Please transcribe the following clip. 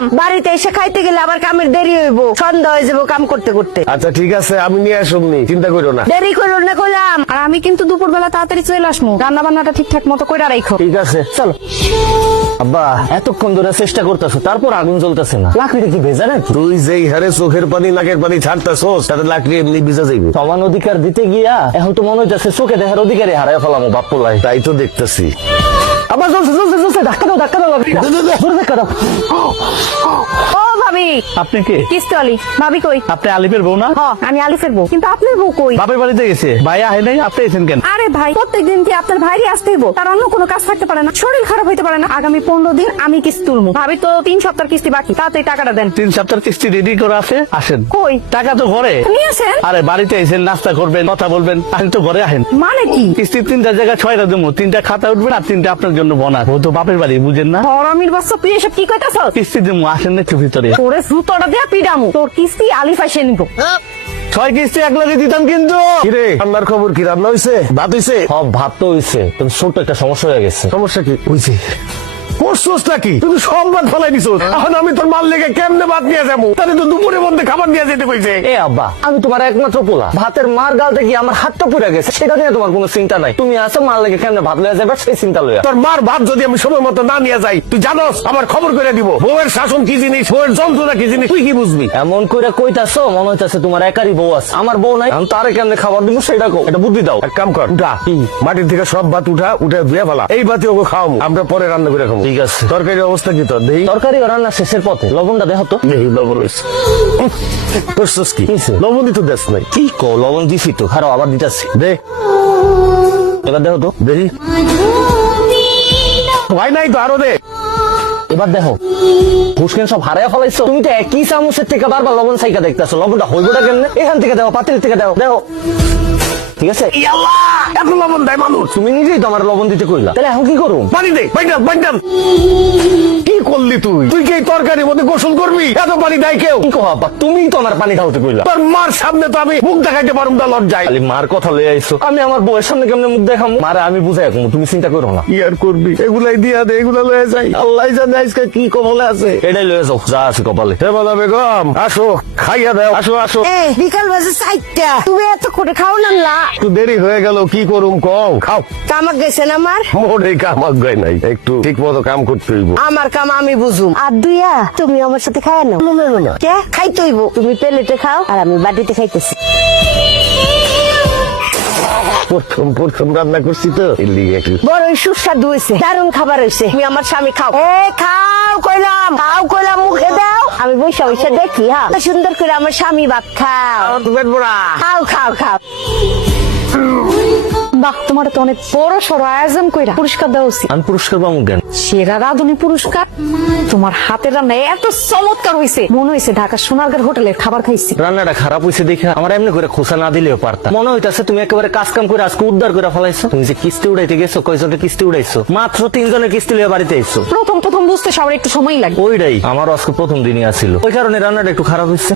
কইলাম বাড়িতে এসে খাইতে গেলে আবার কামের দেরি হইব, সন্ধ্যা হয়ে যাবো কাম করতে করতে। আচ্ছা ঠিক আছে, আমি নিয়ে আসুমনি, চিন্তা করো না। দেরি করো না কইলাম। আর আমি কিন্তু দুপুরবেলা তাড়াতাড়ি চলে আসবো, রান্না বান্নাটা ঠিকঠাক মতো কইরা রাখো। ঠিক আছে চলো। আব্বা এতক্ষণ ধরে চেষ্টা করতেছো, তারপর আগুন জ্বলতেছে না, লাকড়িটা কি ভেজা নাকি? তুই যেই হারে চোখের পানি নাকের পানি ছাড়তেছস, তাতে লাকড়ি এমনি ভিজা যাইবে। সমান অধিকার দিতে গিয়া এখন তো মনে হইতেছে চোখে দেখার অধিকারই হারাই ফেলামো বাপ্পলাই। তাই তো দেখতেছি। আবার জ্বলছে জ্বলছে জ্বলছে, ধাক্কা দাও ধাক্কা দাও, জোরে ধাক্কা দাও। ও ভাবি, আপনি কে? কিস্তি আলি। ভাবি কই? আপনি আলিফের বউ না? হ, আমি আলিফের বউ, কিন্তু আপনার বউ কই? বাপের বাড়িতে গেছে, ভাই আহে নাই, আপনি এসেছেন কেন? আরে ভাই, প্রত্যেকদিন কি আপনার ভাইরই আসতে হইব? তার অন্য কোনো কাজ থাকতে পারে না, শরীর খারাপ হইতে পারে না? আগামী 15 দিন আমি কিস্তি তুলবো। ভাবি তো 3 সপ্তাহ কিস্তি বাকি, তাড়াতাড়ি টাকাটা দেন। 3 সপ্তাহ কিস্তি রেডি করে আছে, আসেন। কই? টাকা তো ঘরে। নিয়ে আসেন। আরে বাড়িতে এসেছেন, নাস্তা করবেন, কথা বলবেন, আসেন তো ঘরে আহেন। মানে কি? কিস্তি 3টা জায়গায় 6টা দেবো, 3টা খাতা উঠবেন আর 3টা আপনার জন্য বোনাস। ও তো বাপের বাড়ি, বুঝেন না? হরামির বাচ্চা, তুই এসব কি কইতাছস? কিস্তি দেবো, আসেন না একটু ভিতরে। তোরে জুতোটা দিয়া পিডামু, তোর কিস্তি আলিফ এসে নিব। 6 কিস্তি এক লগে দিতাম কিন্তু। কিরে রান্নার খবর কি? রান্না হইছে? ভাত হইছে? সব ভাত তো হইছে, কিন্তু ছোট্ট একটা সমস্যা হয়ে গেছে। সমস্যা কি হইছে? করছোস নাকি? তুই তো সব ভাত ফেলাই দিছস। এখন আমি তোর মাল লেগে কেমনে ভাত নিয়ে যাবো? তাহলে তো দুপুরের মধ্যে খাবার নিয়ে যেতে কইছে। এ আব্বা, আমি তোমার একমাত্র পোলা, ভাতের মার গালতে গিয়ে আমার হাতটা পুড়ে গেছে, সেটা নিয়ে তোমার কোনো চিন্তা নাই। তুমি আসো, মার লেগে কেমনে ভাত লয়ে যাবে সেই চিন্তা লইয়া। তোর মার ভাত যদি আমি সময় মতো না নিয়ে যাই, তুই জানোস আমার খবর করে দিব। বউয়ের শাসন কি জিনিস, বউয়ের যন্ত্রণা কি জিনিস, তুই কি বুঝবি? এমন কইরা কইতাছো মনে হইতাছে তোমার একারই বউ আছে, আমার বউ নাই। আমি তারে কেমনে খাবার দিব সেটা কও, এটা বুদ্ধি দাও। এক কাম কর, উঠা মাটির থেকে সব ভাত উঠে ধুয়ে ফেলা। এই ভাতে ওকে খাওয়াবো, আমরা পরে রান্না করে খাবো। ঠিক আছে। তরকারির অবস্থা কি তোর? দেই তরকারি রান্না শেষের পথে, লবণটা দেখো তো। দেই লবণ হয়েছে। করছোস কি? কিসে? লবণ দিতে দেশ নাই। কি কও, লবণ দিছি তো, খারাপ আবার দিতাছি। দে এবার দেখো তো। দেখি হয় নাই তো, আরো দে। এবার দেখো, হুসকেন সব হারাইয়া ফেলাইছো। তুমি তো একই চামচের থেকে বারবার লবণ সাইকা দেখতেছো, লবণটা হইবটা কেমনে? এখান থেকে দেখো, পাতিল থেকে দেখো, দেখো ঠিক আছে। ইয়াল্লাহ, এত লবণ দেয় মানুষ? তুমি নিজেই তো আমার লবণ দিতে কইলা, তাহলে এখন কি করুম? পানি দে, বাইন্ডাল। কি করলি তুই? তুই কি এই তরকারির মধ্যে গোসল করবি? এত পানি দেয় কেউ? কি কো আব্বা, তুমিই তো আমার পানি ঢালতে কইলা। তোর মার সামনে তো আমি মুখ দেখাইতে পারুম না, লজ্জায়। খালি মার কথা লয়ে আইছো, আমি আমার বউয়ের সামনে কেমনে মুখ দেখাম? মারে আমি বুঝাই রাখবো, তুমি চিন্তা করো না। কি আর করবি? এগুলাই দিয়া দে, এগুলা লয়ে যাই। আল্লাহ জানে আজকে কি কবলে আছে। এটাই লয়ে যাও, যা আছে কপালে। হে বলা বেগম, আসো খাইয়া দাও, আসো আসো। এ বিকাল বাজে 4টা, তুমি এত করে খাও না? একটু দেরি হয়ে গেল, কি করুম কও? খাও। কামাক গেছেন আমার? মোরে কামাক গায় নাই, একটু ঠিক মতো কাম করতে হইব। আমার কাম আমি বুঝুম। আর দুইয়া তুমি আমার সাথে খায় না? কে খাইতে হইব? তুমি প্লেটে খাও আর আমি বাটিতে খাইতেছি। প্রথম রান্না করছি তো, এর লিগে একটু বড় সুস্বাদু হয়েছে, দারুণ খাবার হয়েছে। তুমি আমার স্বামী খাও। এ খাও কইলাম, মুখে দাও। আমি বৈশা দেখি। হ্যাঁ, সুন্দর করে আমার স্বামী ভাত খাও। পেট ভরা। খাও। বাহ, তোমার তো অনেক বড় সড় আয়োজন কইরা পুরস্কার দেওয়া উচিত। আমি পুরস্কার পাবো কেন? সেরা রাঁধুনি পুরস্কার। তোমার হাতের রান্না এত চমৎকার হয়েছে, মনে হয়েছে ঢাকা সোনারগাঁর হোটেলের খাবার খাইছি। রান্নাটা খারাপ হয়েছে দেখে আমার এমনি করে খোসা না দিলেও পারতাম। মনে হইতাছে তুমি একেবারে কাজ কাম করে আজকে উদ্ধার করে ফেলাইছো। তুমি যে কিস্তি উড়াইতে গেছো, কয়জনের কিস্তি উড়াইছো? মাত্র 3 জনের কিস্তি লিয়ে বাড়িতে আইছো। প্রথম বুঝতে সবার একটু সময় লাগে। ওইটাই আমারও আজকে প্রথম দিনই আছিল, ওই কারণে রান্নাটা একটু খারাপ হয়েছে।